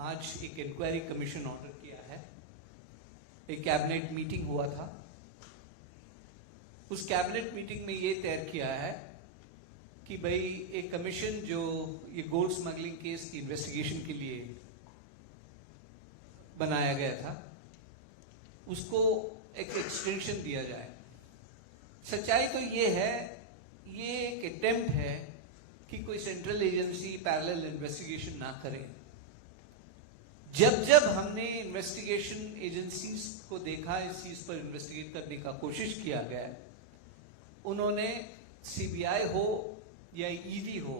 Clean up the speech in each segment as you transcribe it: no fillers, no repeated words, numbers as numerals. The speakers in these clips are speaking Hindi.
आज एक इंक्वायरी कमीशन ऑर्डर किया है। एक कैबिनेट मीटिंग हुआ था। उस कैबिनेट मीटिंग में ये तय किया है कि भाई एक कमीशन जो ये गोल्ड स्मगलिंग केस की इन्वेस्टिगेशन के लिए बनाया गया था, उसको एक एक्सटेंशन दिया जाए। सच्चाई तो ये है, ये एक अटेम्प्ट है कि कोई सेंट्रल एजेंसी पैरेलल इन्वेस्टिगेशन ना करे। जब जब हमने इन्वेस्टिगेशन एजेंसीज को देखा, इस चीज पर इन्वेस्टिगेट करने का कोशिश किया गया, उन्होंने सीबीआई हो या ईडी हो,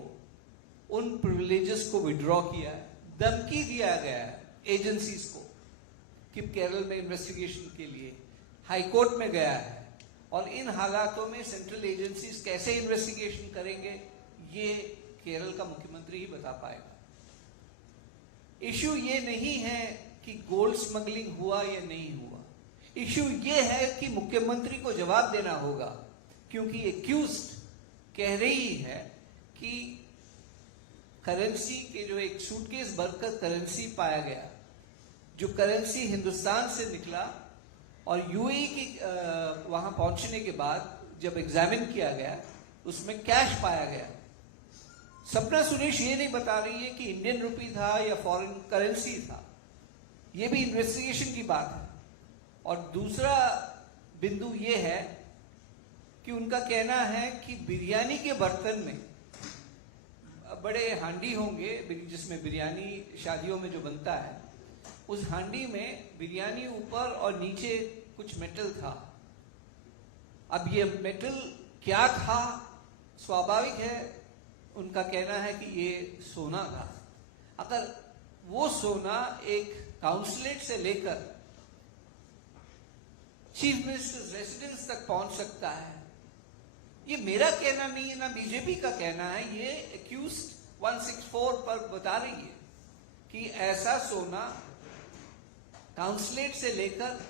उन प्रिविलेजेस को विड्रॉ किया, धमकी दिया गया एजेंसीज को कि केरल में इन्वेस्टिगेशन के लिए हाईकोर्ट में गया है। और इन हालातों में सेंट्रल एजेंसीज कैसे इन्वेस्टिगेशन करेंगे, ये केरल का मुख्यमंत्री ही बता पाएगा। इश्यू ये नहीं है कि गोल्ड स्मगलिंग हुआ या नहीं हुआ, इश्यू ये है कि मुख्यमंत्री को जवाब देना होगा, क्योंकि एक्यूज्ड कह रही है कि करेंसी के जो एक सूटकेस भरकर करेंसी पाया गया, जो करेंसी हिंदुस्तान से निकला और यूएई की वहां पहुंचने के बाद जब एग्जामिन किया गया, उसमें कैश पाया गया। सपना सुरेश ये नहीं बता रही है कि इंडियन रुपी था या फॉरेन करेंसी था, ये भी इन्वेस्टिगेशन की बात है। और दूसरा बिंदु ये है कि उनका कहना है कि बिरयानी के बर्तन में बड़े हांडी होंगे जिसमें बिरयानी शादियों में जो बनता है, उस हांडी में बिरयानी ऊपर और नीचे कुछ मेटल था। अब ये मेटल क्या था, स्वाभाविक है उनका कहना है कि ये सोना था। अगर वो सोना एक काउंसलेट से लेकर चीफ मिनिस्टर रेसिडेंस तक पहुंच सकता है, ये मेरा कहना नहीं है, ना बीजेपी का कहना है, ये एक्यूज्ड 164 पर बता रही है कि ऐसा सोना काउंसलेट से लेकर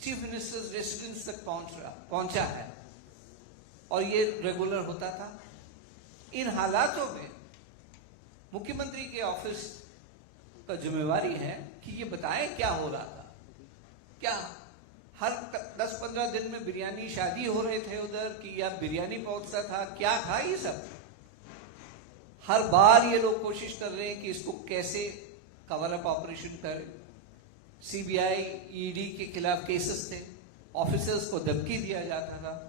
चीफ मिनिस्टर रेसिडेंस तक पहुंचा है और ये रेगुलर होता था। इन हालातों में मुख्यमंत्री के ऑफिस का जिम्मेवारी है कि ये बताएं क्या हो रहा था। क्या हर 10-15 दिन में बिरयानी शादी हो रहे थे उधर, कि या बिरयानी पहुंचता था, क्या था ये सब? हर बार ये लोग कोशिश कर रहे हैं कि इसको कैसे कवर अप ऑपरेशन करें। सीबीआई ईडी के खिलाफ केसेस थे, ऑफिसर्स को धमकी दिया जाता था,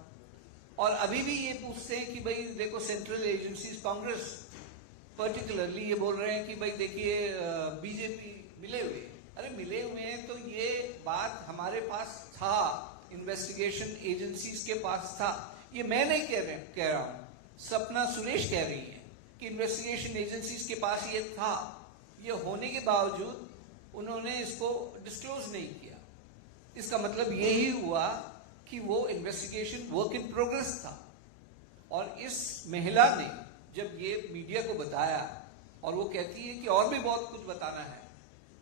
और अभी भी ये पूछते हैं कि भाई देखो सेंट्रल एजेंसीज, कांग्रेस पर्टिकुलरली ये बोल रहे हैं कि भाई देखिए बीजेपी मिले हुए। अरे मिले हुए हैं तो ये बात हमारे पास था, इन्वेस्टिगेशन एजेंसीज के पास था। ये मैं नहीं कह रहा हूं, सपना सुरेश कह रही है कि इन्वेस्टिगेशन एजेंसीज के पास ये था। ये होने के बावजूद उन्होंने इसको डिस्क्लोज नहीं किया। इसका मतलब यही हुआ कि वो इन्वेस्टिगेशन वर्क इन प्रोग्रेस था। और इस महिला ने जब ये मीडिया को बताया, और वो कहती है कि और भी बहुत कुछ बताना है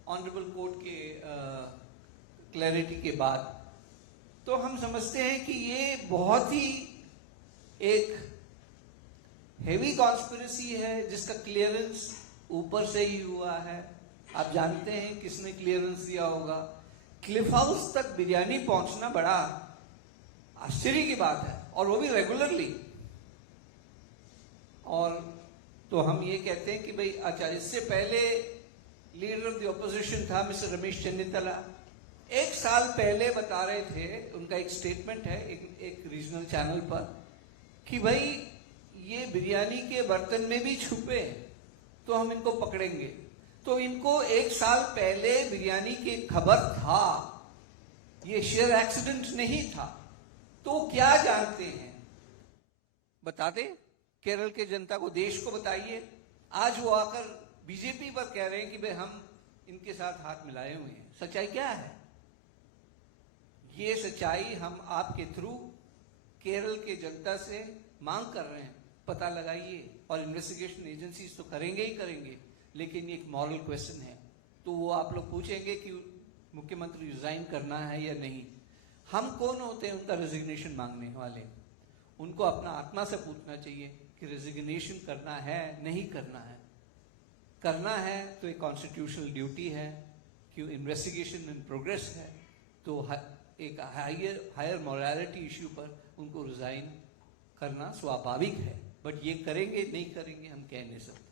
ऑनरेबल कोर्ट के क्लैरिटी के बाद, तो हम समझते हैं कि ये बहुत ही एक हेवी कॉन्स्पिरेसी है जिसका क्लियरेंस ऊपर से ही हुआ है। आप जानते हैं किसने क्लियरेंस दिया होगा। क्लिफ हाउस तक बिरयानी पहुंचना बड़ा आश्चर्य की बात है, और वो भी रेगुलरली। और तो हम ये कहते हैं कि भाई अच्छा, इससे पहले लीडर ऑफ द ऑपोजिशन था मिस्टर रमेश चन्नीतला, 1 साल पहले बता रहे थे, उनका एक स्टेटमेंट है एक रीजनल चैनल पर, कि भाई ये बिरयानी के बर्तन में भी छुपे तो हम इनको पकड़ेंगे। तो इनको 1 साल पहले बिरयानी की खबर था, ये शेयर एक्सीडेंट नहीं था। तो क्या जानते हैं, बता दे केरल के जनता को, देश को बताइए। आज वो आकर बीजेपी पर कह रहे हैं कि भाई हम इनके साथ हाथ मिलाए हुए हैं। सच्चाई क्या है? ये सच्चाई हम आपके थ्रू केरल के जनता से मांग कर रहे हैं, पता लगाइए। और इन्वेस्टिगेशन एजेंसीज तो करेंगे ही करेंगे, लेकिन ये एक मॉरल क्वेश्चन है। तो वो आप लोग पूछेंगे कि मुख्यमंत्री रिजाइन करना है या नहीं। हम कौन होते हैं उनका रेजिग्नेशन मांगने वाले? उनको अपना आत्मा से पूछना चाहिए कि रेजिग्नेशन करना है, नहीं करना है। करना है तो एक कॉन्स्टिट्यूशनल ड्यूटी है, क्यों इन्वेस्टिगेशन इन प्रोग्रेस है, तो एक हायर मोरालिटी इश्यू पर उनको रिजाइन करना स्वाभाविक है। बट ये करेंगे नहीं करेंगे हम कह नहीं सकते।